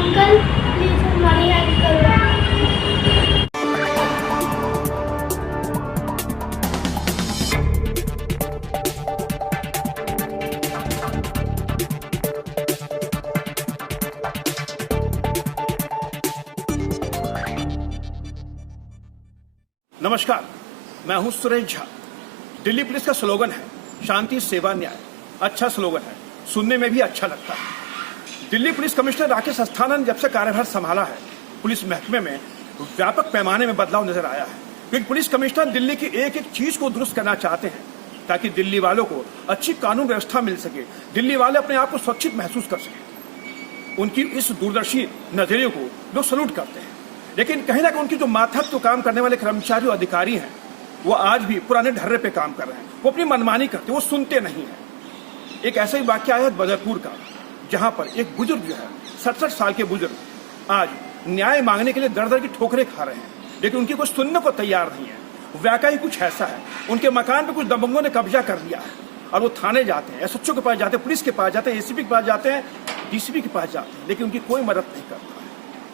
Uncle please हमारी help करो। नमस्कार, मैं हूं सुरेश झा। दिल्ली पुलिस का स्लोगन है शांति सेवा न्याय। अच्छा स्लोगन है, सुनने में भी अच्छा लगता है। दिल्ली पुलिस कमिश्नर राकेश अस्थाना ने जब से कार्यभार संभाला है, पुलिस महकमे में व्यापक पैमाने में बदलाव नजर आया है। क्योंकि पुलिस कमिश्नर दिल्ली की एक एक चीज को दुरुस्त करना चाहते हैं ताकि दिल्ली वालों को अच्छी कानून व्यवस्था मिल सके, दिल्ली वाले अपने आप को सुरक्षित महसूस कर सके। उनकी इस दूरदर्शी नजरिए को लोग सलूट करते हैं। लेकिन कहीं ना कहीं उनकी जो माथक तो काम करने वाले कर्मचारी और अधिकारी हैं, वो आज भी पुराने ढर्रे पे काम कर रहे हैं। वो अपनी मनमानी करते, वो सुनते नहीं हैं। एक ऐसा ही वाक्य आया है बदरपुर का, जहां पर एक बुजुर्ग जो है 67 साल के बुजुर्ग आज न्याय मांगने के लिए दर दर की ठोकरें खा रहे हैं, लेकिन उनकी कोई सुनने को तैयार नहीं है। वाकया ही कुछ ऐसा है, उनके मकान पे कुछ दबंगों ने कब्जा कर लिया है और वो थाने जाते हैं, एसएचओ के पास जाते हैं, पुलिस के पास जाते हैं, एसीपी के पास जाते हैं, डीसीपी के पास जाते हैं, लेकिन उनकी कोई मदद नहीं करता है।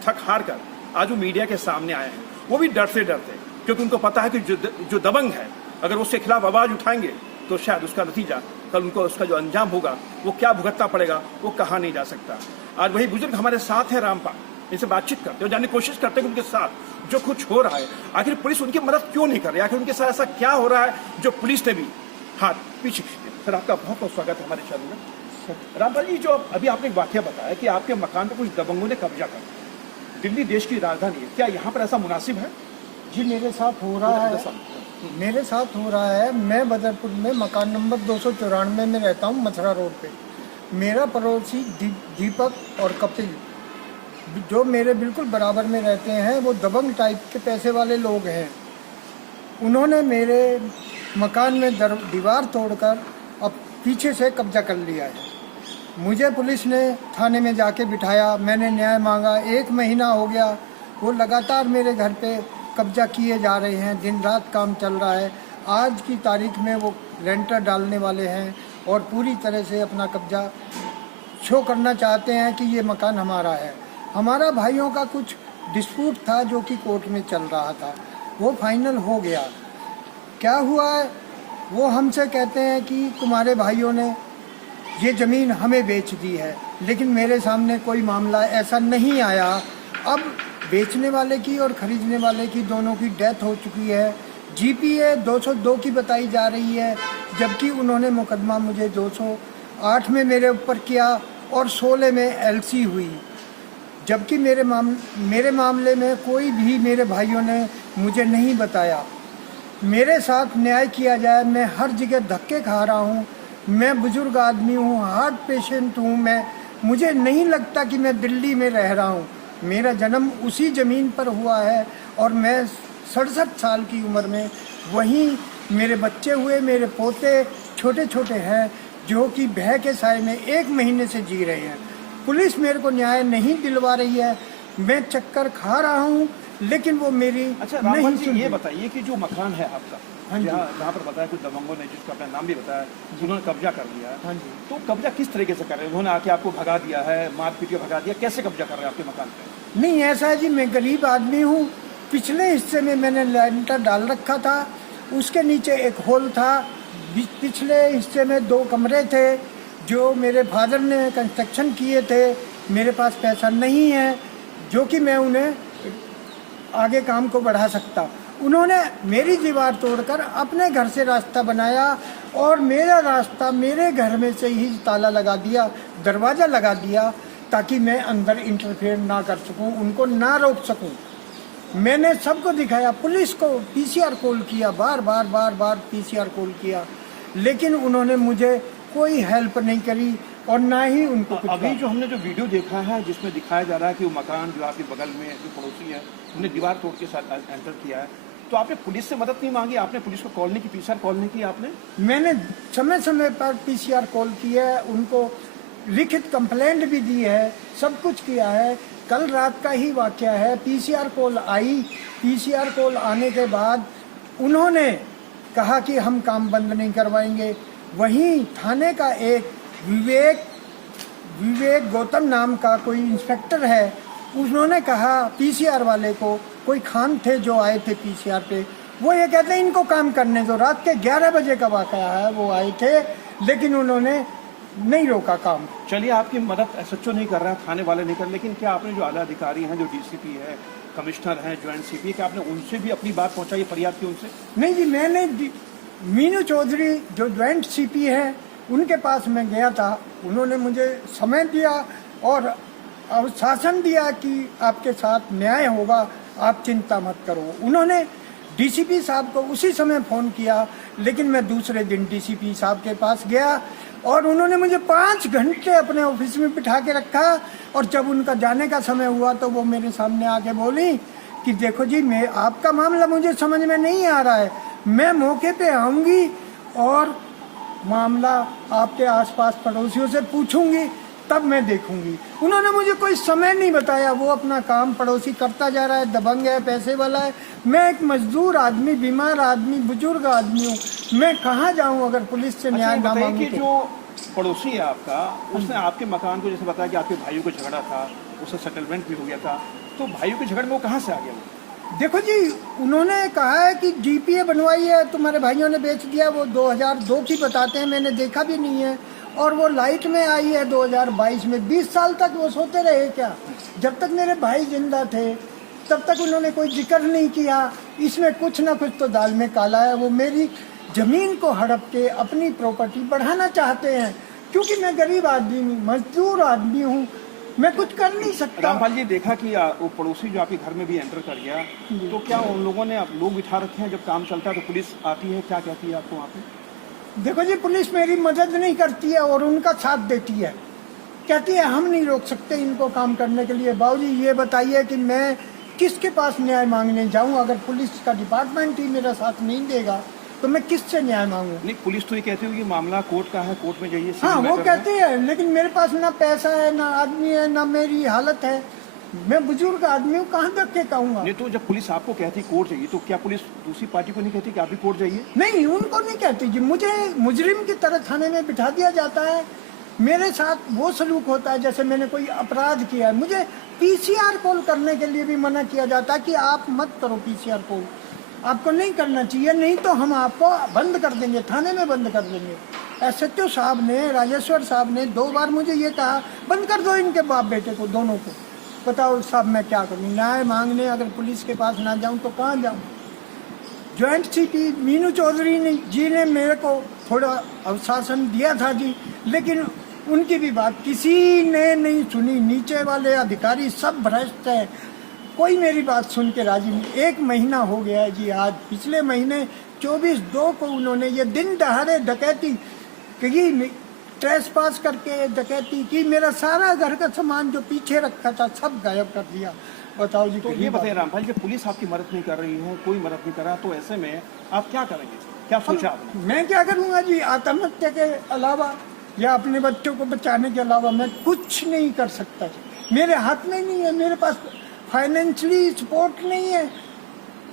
थक हार कर आज वो मीडिया के सामने आए हैं, वो भी डरते डरते, क्योंकि उनको पता है कि जो दबंग है अगर उसके खिलाफ आवाज उठाएंगे तो शायद उसका नतीजा कल उनको उसका जो अंजाम होगा वो क्या भुगतना पड़ेगा वो कहा नहीं जा सकता। आज वही बुजुर्ग हमारे साथ है रामपाल, इनसे बातचीत करते हैं, जानने की कोशिश करते हैं कि उनके साथ जो कुछ हो रहा है आखिर पुलिस उनकी मदद क्यों नहीं कर रही, आखिर उनके साथ ऐसा क्या हो रहा है जो पुलिस ने भी हाथ पीछे खींच दिया। सर, आपका बहुत बहुत स्वागत है हमारे चैनल में। रामपाल जी, जो अभी आपने एक वाक्य बताया कि आपके मकान पर कुछ दबंगों ने कब्जा कर, दिल्ली देश की राजधानी है, क्या यहाँ पर ऐसा मुनासिब है? जी मेरे साथ हो रहा है। मैं बदरपुर में मकान नंबर 294 में रहता हूँ, मथुरा रोड पे। मेरा पड़ोसी दीपक और कपिल जो मेरे बिल्कुल बराबर में रहते हैं, वो दबंग टाइप के पैसे वाले लोग हैं। उन्होंने मेरे मकान में दीवार तोड़कर अब पीछे से कब्जा कर लिया है। मुझे पुलिस ने थाने में जाके बिठाया, मैंने न्याय मांगा। 1 महीना हो गया, वो लगातार मेरे घर पे कब्जा किए जा रहे हैं, दिन रात काम चल रहा है। आज की तारीख में वो लेंटर डालने वाले हैं और पूरी तरह से अपना कब्जा शो करना चाहते हैं कि ये मकान हमारा है। हमारा भाइयों का कुछ डिस्प्यूट था जो कि कोर्ट में चल रहा था, वो फाइनल हो गया। क्या हुआ है, वो हमसे कहते हैं कि तुम्हारे भाइयों ने ये ज़मीन हमें बेच दी है, लेकिन मेरे सामने कोई मामला ऐसा नहीं आया। अब बेचने वाले की और ख़रीदने वाले की दोनों की डेथ हो चुकी है। जीपीए 202 की बताई जा रही है, जबकि उन्होंने मुकदमा मुझे 208 में मेरे ऊपर किया और 16 में एलसी हुई। जबकि मेरे मामले में कोई भी मेरे भाइयों ने मुझे नहीं बताया। मेरे साथ न्याय किया जाए। मैं हर जगह धक्के खा रहा हूँ। मैं बुजुर्ग आदमी हूँ, हार्ट पेशेंट हूँ। मुझे नहीं लगता कि मैं दिल्ली में रह रहा हूँ। मेरा जन्म उसी ज़मीन पर हुआ है और मैं 67 साल की उम्र में वहीं मेरे बच्चे हुए, मेरे पोते छोटे छोटे हैं जो कि भय के साए में 1 महीने से जी रहे हैं। पुलिस मेरे को न्याय नहीं दिलवा रही है। मैं चक्कर खा रहा हूँ, लेकिन वो मेरी नहीं सुन। ये बताइए कि जो मकान है आपका, हाँ जी, जहाँ पर बताया कुछ दबंगों ने, जिसका अपना नाम भी बताया, उन्होंने कब्जा कर लिया है। हाँ जी। तो कब्जा किस तरीके से कर रहे हैं? उन्होंने आके आपको भगा दिया है, मार पीट के भगा दिया, कैसे कब्जा कर रहे हैं आपके मकान पे? नहीं, ऐसा है जी, मैं गरीब आदमी हूँ। पिछले हिस्से में मैंने लेंटर डाल रखा था, उसके नीचे एक होल था। पिछले हिस्से में 2 कमरे थे जो मेरे फादर ने कंस्ट्रक्शन किए थे। मेरे पास पैसा नहीं है जो कि मैं उन्हें आगे काम को बढ़ा सकता। उन्होंने मेरी दीवार तोड़कर अपने घर से रास्ता बनाया और मेरा रास्ता मेरे घर में से ही ताला लगा दिया, दरवाज़ा लगा दिया, ताकि मैं अंदर इंटरफेयर ना कर सकूं, उनको ना रोक सकूं। मैंने सबको दिखाया, पुलिस को पीसीआर कॉल किया, बार बार पीसीआर कॉल किया, लेकिन उन्होंने मुझे कोई हेल्प नहीं करी और ना ही उनको कुछ। अभी जो हमने जो वीडियो देखा है जिसमें दिखाया जा रहा है कि वो मकान जो आपके बगल में जो पड़ोसी है उन्हें दीवार तोड़ के साथ एंटर किया है, तो आपने पुलिस से मदद नहीं मांगी? आपने पुलिस को कॉल नहीं की, पीसीआर कॉल नहीं की आपने? मैंने समय समय पर पीसीआर कॉल की है, उनको लिखित कंप्लेंट भी दी है, सब कुछ किया है। कल रात का ही वाकया है, पीसीआर कॉल आई। पीसीआर कॉल आने के बाद उन्होंने कहा कि हम काम बंद नहीं करवाएंगे। वहीं थाने का एक विवेक विवेक गौतम नाम का कोई इंस्पेक्टर है, उन्होंने कहा पीसीआर वाले को, कोई खान थे जो आए थे पीसीआर पे, वो ये कहते हैं इनको काम करने दो। रात के 11 बजे का वाकया है, वो आए थे लेकिन उन्होंने नहीं रोका काम। चलिए, आपकी मदद एसएचओ नहीं कर रहा है, थाने वाले नहीं कर, लेकिन क्या आपने जो आला अधिकारी हैं, जो डीसीपी है, कमिश्नर हैं, ज्वाइंट सीपी, क्या आपने उनसे भी अपनी बात पहुंचाई, फरियाद की उनसे? नहीं जी, मैंने मीनू चौधरी जो ज्वाइंट सीपी है उनके पास मैं गया था। उन्होंने मुझे समय दिया और आश्वासन दिया कि आपके साथ न्याय होगा, आप चिंता मत करो। उन्होंने डीसीपी साहब को उसी समय फ़ोन किया, लेकिन मैं दूसरे दिन डीसीपी साहब के पास गया और उन्होंने मुझे 5 घंटे अपने ऑफिस में बिठा के रखा। और जब उनका जाने का समय हुआ तो वो मेरे सामने आके बोली कि देखो जी, मैं आपका मामला मुझे समझ में नहीं आ रहा है, मैं मौके पे आऊँगी और मामला आपके आसपास पड़ोसियों से पूछूंगी, तब मैं देखूंगी। उन्होंने मुझे कोई समय नहीं बताया। वो अपना काम पड़ोसी करता जा रहा है, दबंग है, पैसे वाला है। मैं एक मजदूर आदमी, बीमार आदमी, बुजुर्ग आदमी हूँ, मैं कहाँ जाऊँ अगर पुलिस से न्याय ना मांगूं तो? जो पड़ोसी है आपका, उसने आपके मकान को जैसे बताया कि आपके भाइयों को झगड़ा था, उससे सेटलमेंट भी हो गया था, तो भाइयों के झगड़े में वो कहाँ से आ गया? देखो जी, उन्होंने कहा है कि जीपीए बनवाई है, तुम्हारे भाइयों ने बेच दिया। वो 2002 की बताते हैं, मैंने देखा भी नहीं है। और वो लाइट में आई है 2022 में। 20 साल तक वो सोते रहे क्या? जब तक मेरे भाई जिंदा थे तब तक उन्होंने कोई जिक्र नहीं किया। इसमें कुछ ना कुछ तो दाल में काला है। वो मेरी ज़मीन को हड़प के अपनी प्रॉपर्टी बढ़ाना चाहते हैं, क्योंकि मैं गरीब आदमी हूँ, मजदूर आदमी हूँ, मैं कुछ कर नहीं सकता। रामपाल जी, देखा कि वो पड़ोसी जो आपके घर में भी एंटर कर गया, तो क्या उन लोगों ने लोग बिठा रखे हैं? जब काम चलता है तो पुलिस आती है, क्या कहती है आपको वहाँ पे? देखो जी, पुलिस मेरी मदद नहीं करती है और उनका साथ देती है। कहती है हम नहीं रोक सकते इनको काम करने के लिए। बाबूजी, ये बताइए कि मैं किसके पास न्याय मांगने जाऊं? अगर पुलिस का डिपार्टमेंट ही मेरा साथ नहीं देगा तो मैं किससे न्याय मांगूं? नहीं, पुलिस तो ये कहती होगी मामला कोर्ट का है, कोर्ट में जाइए। हाँ, वो कहते हैं, लेकिन मेरे पास ना पैसा है, ना आदमी है, ना मेरी हालत है। मैं बुजुर्ग आदमी हूँ, कहाँ तक के कहूँगा? नहीं, तो जब पुलिस आपको कहती कोर्ट जाइए, तो क्या पुलिस दूसरी पार्टी को नहीं कहती कि आप भी कोर्ट जाइए? नहीं, उनको नहीं कहती जी। मुझे मुजरिम की तरह थाने में बिठा दिया जाता है। मेरे साथ वो सलूक होता है जैसे मैंने कोई अपराध किया है। मुझे पीसीआर कॉल करने के लिए भी मना किया जाता है कि आप मत करो पीसीआर कॉल, आपको नहीं करना चाहिए, नहीं तो हम आपको बंद कर देंगे, थाने में बंद कर देंगे। एसएचओ साहब ने, राजेश्वर साहब ने 2 बार मुझे ये कहा बंद कर दो इनके बाप बेटे को, दोनों को। बताओ साहब, मैं क्या करूं? न्याय मांगने अगर पुलिस के पास ना जाऊं तो कहाँ जाऊं? ज्वाइंट सीपी मीनू चौधरी जी ने मेरे को थोड़ा आश्वासन दिया था जी, लेकिन उनकी भी बात किसी ने नहीं सुनी। नीचे वाले अधिकारी सब भ्रष्ट है, कोई मेरी बात सुन के राजी नहीं। 1 महीना हो गया है जी। आज पिछले महीने 24/2 को उन्होंने ये दिन दहाड़े डकैती की, ट्रेस पास करके डकैती की। मेरा सारा घर का सामान जो पीछे रखा था सब गायब कर दिया। बताओ जी। तो ये बताइए रामपाल जी, पुलिस आपकी मदद नहीं कर रही है, कोई मदद नहीं कर रहा, तो ऐसे में आप क्या करेंगे? क्या सोचा आपने? मैं क्या करूँगा जी? आत्महत्या के अलावा या अपने बच्चों को बचाने के अलावा मैं कुछ नहीं कर सकता जी। मेरे हाथ में नहीं है, मेरे पास फाइनेंशियली सपोर्ट नहीं है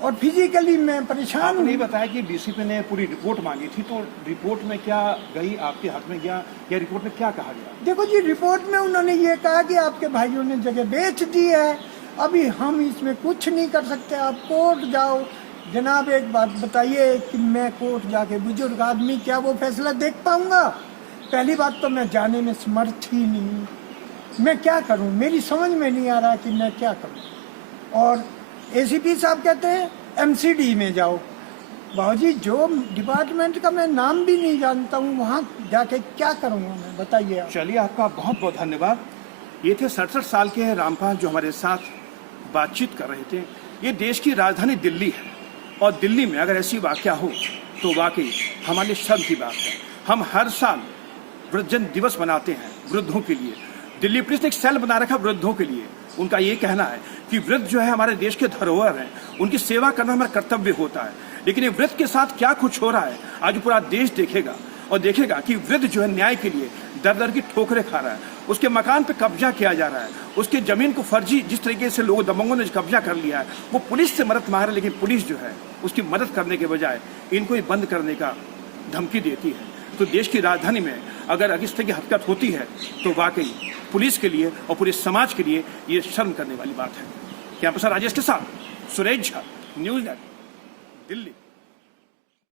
और फिजिकली मैं परेशान हूँ। आपने नहीं बताया कि डीसीपी ने पूरी रिपोर्ट मांगी थी, तो रिपोर्ट में क्या गई, आपके हाथ में गया, या रिपोर्ट में क्या कहा गया? देखो जी, रिपोर्ट में उन्होंने ये कहा कि आपके भाइयों ने जगह बेच दी है, अभी हम इसमें कुछ नहीं कर सकते, आप कोर्ट जाओ। जनाब, एक बात बताइए कि मैं कोर्ट जाके, बुजुर्ग आदमी, क्या वो फैसला देख पाऊंगा? पहली बात तो मैं जाने में समर्थ ही नहीं। मैं क्या करूं? मेरी समझ में नहीं आ रहा कि मैं क्या करूं। और एसीपी साहब कहते हैं एमसीडी में जाओ। बाबूजी, जो डिपार्टमेंट का मैं नाम भी नहीं जानता हूँ, वहाँ जाके क्या करूँगा मैं? बताइए आप। चलिए, आपका बहुत बहुत धन्यवाद। ये थे 67 साल के रामपाल जो हमारे साथ बातचीत कर रहे थे। ये देश की राजधानी दिल्ली है और दिल्ली में अगर ऐसी वाकया हो तो वाकई हमारे लिए शर्म की बात है। हम हर साल वृद्धजन दिवस मनाते हैं वृद्धों के लिए। दिल्ली पुलिस ने एक सेल बना रखा वृद्धों के लिए। उनका ये कहना है कि वृद्ध जो है हमारे देश के धरोहर हैं, उनकी सेवा करना हमारा कर्तव्य होता है। लेकिन ये वृद्ध के साथ क्या कुछ हो रहा है आज पूरा देश देखेगा और देखेगा कि वृद्ध जो है न्याय के लिए दर दर की ठोकरें खा रहा है, उसके मकान पे कब्जा किया जा रहा है, उसके जमीन को फर्जी जिस तरीके से लोग दबंगों ने कब्जा कर लिया है, वो पुलिस से मदद मांग रहा है। लेकिन पुलिस जो है उसकी मदद करने के बजाय इनको ही बंद करने का धमकी देती है। तो देश की राजधानी में अगर इस तरह की हरकत होती है तो वाकई पुलिस के लिए और पूरे समाज के लिए ये शर्म करने वाली बात है। कैंपस राजेश के साथ सुरेश झा, न्यूज़ नेट, दिल्ली।